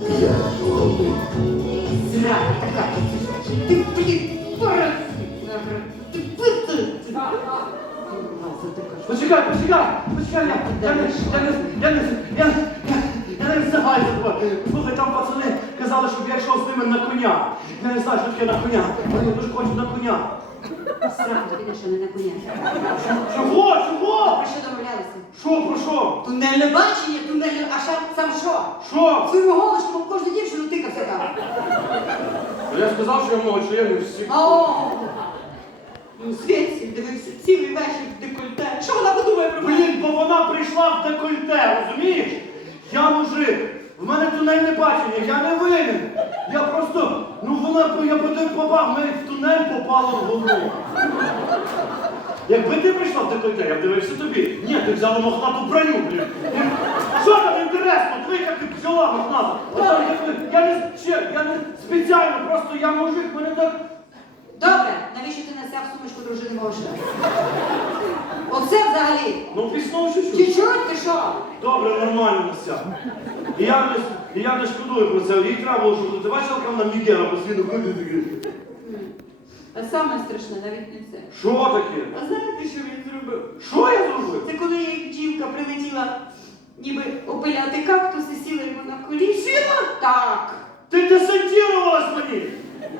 Я голий. Зрада така. Ти, блін, паразит. Ти. Почекай, почекай, почекай, я, я, не, я, не, я, не, я, я, я не встигаю за тобою. Слухай, там пацани казали, щоб я йшов з ними на коня. Я не знаю, що таке на коня. Вони дуже хочуть на коня. Сраку тобі що не на коня. Чого? Чого? Що про що? Тунельне бачення, тунельне, а ще сам що? Що? Своїми голочками в кожну дівчину тикався там. Я сказав, що я я не всі. О! Ну, Свєтці дивився цілий вечір в декольте. Що вона подумає про мене? Блін, бо вона прийшла в декольте, розумієш? Я мужик, в мене тунельне бачення, я не винен. Я просто, ну вона, я по той попав, в мене в тунель попало в голову. Якби ти прийшла в декольте, я б дивився тобі. Ні, ти взяла мохнату броню, блін. Що там інтересно? Твій як ти взяла мохнату? Отак, я, я не ще, я не спеціально, просто я мужик, мене так. Добре, навіщо ти насяв сумочку дружини мого шефа? Оце взагалі. Ну піснув Чи чуть-чуть. чуть ти що? Добре, нормально Настя. І я не, і я не шкодую про це. Їй треба було, щоб ти бачила, яка вона мігера постійно ходить таке. А саме страшне навіть не це. Що таке? А знаєте, що він зробив? Що я зробив? Це коли її бджілка прилетіла, ніби опиляти кактус і сіла йому на коліс. Сіла? Так. Ти десантірувалась мені!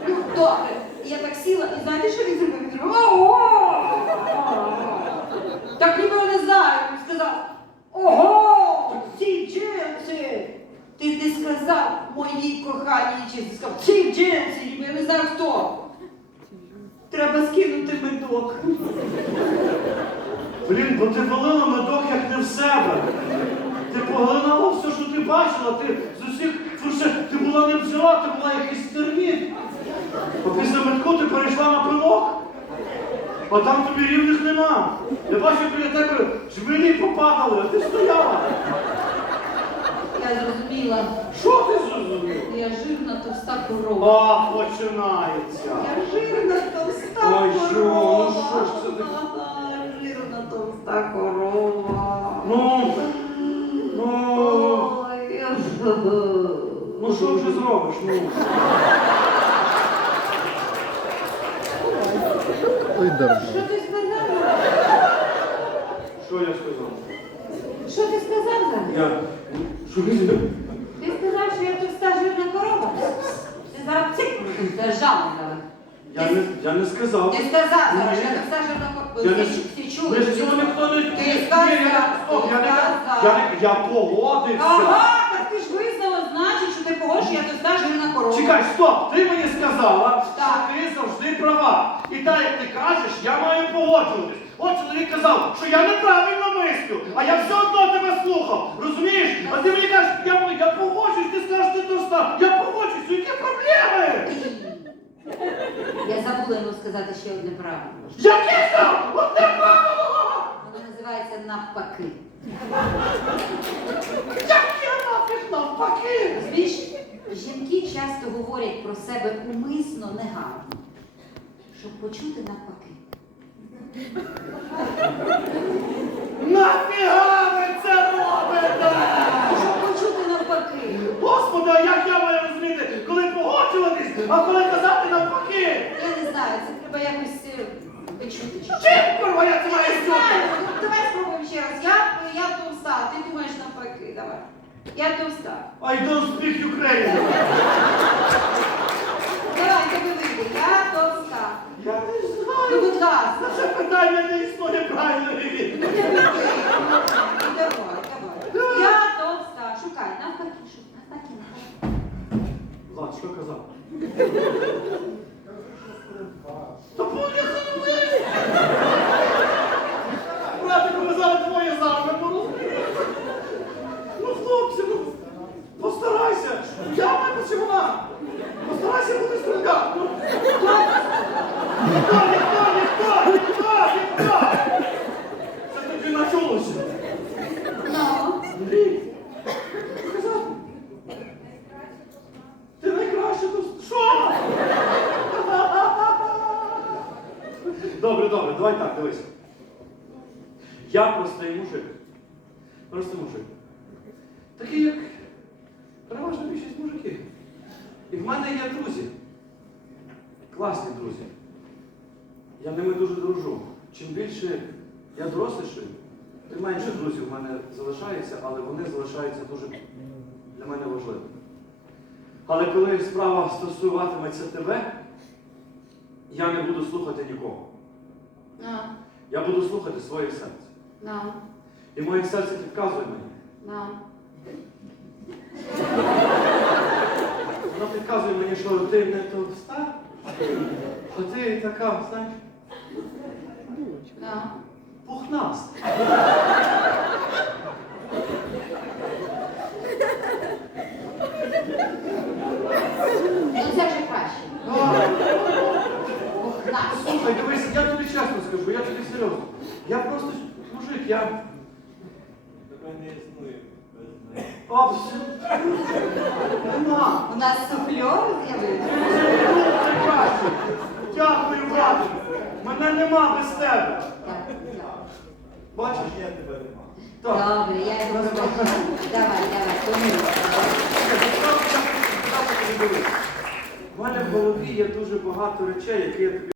Ну, добре. Я так сіла, і знаєте, що він зробив? Він зробив ого! Так ніби я не знаю, він сказав, ого! Ці джинси! Ти не сказав моїй коханій чи сказав ці джинси, ніби я не знаю хто. Треба скинути медок. Блін, бо ти валила медок як не в себе. Ти поглинала все, що ти бачила, ти з усіх слушай, ти була не бджола, ти була якийсь терміт. А після медку ти перейшла на пилок. А там тобі рівних нема. Я бачу біля тебе жмені попадали, а ти стояла. Я зрозуміла. Що ти зрозумів? Я жирна товста корова. А, починається. Я жирна товста Ой, що? корова. Ну, що ж це таке? Ага, Жирна товста корова. Ну, ну, Ой, я ну що вже зробиш? Ну. Ой, дарма. Що ти сказав? Що я сказав? Що ти сказав зараз? Я. Ви? Ти сказав, що я товста жирна корова. Ти зараз цик держав зараз. Я не, я не сказав. Ти сказав зараз, що я товста жирна корова. Я не Всі- Всі чули. Ми ж цього ніхто не Ти Ні, сказав, я Стоп, я не ти я, не, я погодився. Ага, так ти ж визнала, значить, що ти погодиш, я товста жирна корова. Чекай, стоп! Ти мені сказала, Так. що ти завжди права. І так, як ти кажеш, я маю погоджуватись. От чоловік казав, що я неправильно мислю, а я все одно тебе слухав. Розумієш? А ти мені кажеш, я, я погоджуюсь, ти скажеш, ти товста. Я погоджуюсь, які проблеми? Я забула йому сказати ще одне правило. Яке там? Одне правило! Воно називається навпаки. Яке нафіг навпаки? Розумієш, жінки часто говорять про себе умисно негарно, щоб почути навпаки. Нафіга ви це робите? Щоб почути навпаки. Господи, а як я маю розуміти, коли погоджуватись, а коли казати навпаки? Я не знаю, це треба якось е, почути. чи що. Чим курва я це Я маю не знаю, чути? ну давай спробуємо ще раз. Я, я товста, ти думаєш навпаки, давай. Я товста. I don't speak Ukraine. Давай, тебе вийде. Я товста. Я не Ну, знаю. будь ласка. Це питання не існує правильної відповіді. Ну, Давай, давай. Я товста. Шукай, навпаки, шукай, навпаки, навпаки. Влад, що казав? Та поїхали ви! Братику, ми зараз твоє завжди розумієш? Ну, хлопці, ну, постарайся. Я мене чи вона? Постарайся бути струнка. Ну, Ніхто, ніхто, ніхто, ніхто, ніхто! Це тобі начулося. Ну, Андрій, сказав. Ти найкраще тут. Що? Добре, добре, давай так, дивись. Я простий мужик. Простий мужик. Такий, як переважна більшість мужики. І в мене є друзі. Класні друзі. Я ними дуже дружу. Чим більше я доросліший, тим менше друзів в мене залишається, але вони залишаються дуже для мене важливими. Але коли справа стосуватиметься тебе, я не буду слухати нікого. На, Я буду слухати своє серце. Да. І моє серце підказує мені. Да. Вона підказує мені, що ти не то стар, а ти така, знаєш, Да. пухнаста. Ну це вже краще. На. Слухай, дивись, я тобі чесно скажу, я тобі серйозно. Я просто мужик, я. Тебе не існує без неї. О, все. Нема. У нас суфльор з'явився. Дякую, брате. Мене нема без тебе. Бачиш? Я тебе нема. Так. Добре, я його розбачу. Давай, давай, помилуй. У мене в голові є дуже багато речей, які я тобі